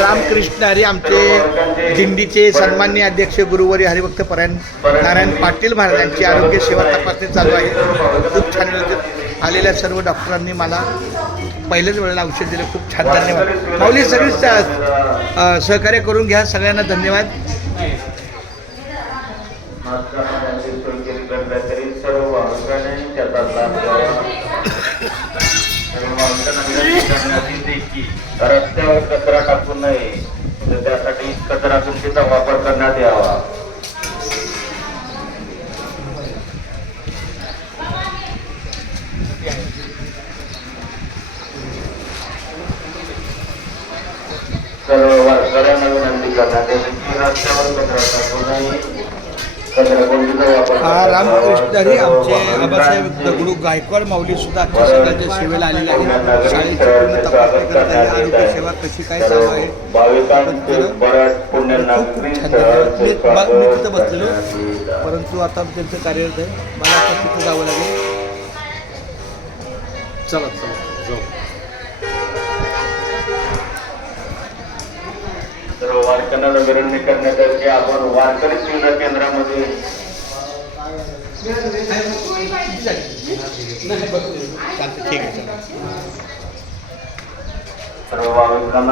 रामकृष्ण हरी आमचे दिंडीचे सन्माननीय अध्यक्ष गुरुवारी हरिभक्त परायण नारायण पाटील महाराज यांची आरोग्य सेवा तपासणी चालू आहे. खूप छान आलेल्या सर्व डॉक्टरांनी मला पहिल्याच वेळेला औषध दिलं. खूप छान धन्यवाद. माऊली सगळीच सहकार्य करून घ्या. सगळ्यांना धन्यवाद. रस्त्यावर कचरा टाकू नये, तर त्यासाठी कचरा कुंडीचा वापर करण्यात यावा. सर्व वारकऱ्यांना विनंती करण्यात येते की रस्त्यावर कचरा टाकू नये, रामकृष्ण हरी आमचे आबासाहेब दगडू गायकवाड माऊली सुद्धा आजच्या सकाळच्या सेवेला आलेले आहे. शाळेची पूर्ण तपासणी करत आहे. आरोग्य सेवा कशी काय चालू आहे मी तिथं बसलेलो, परंतु आता त्यांचं कार्यरत आहे. मला आता तिथं जावं लागेल. चला जाऊ. सर्व वारकऱ्यांना विनंती करण्यात येते की आपण वारकरी सेवा केंद्रामध्ये ठीक आहे. सर्व भाविकांना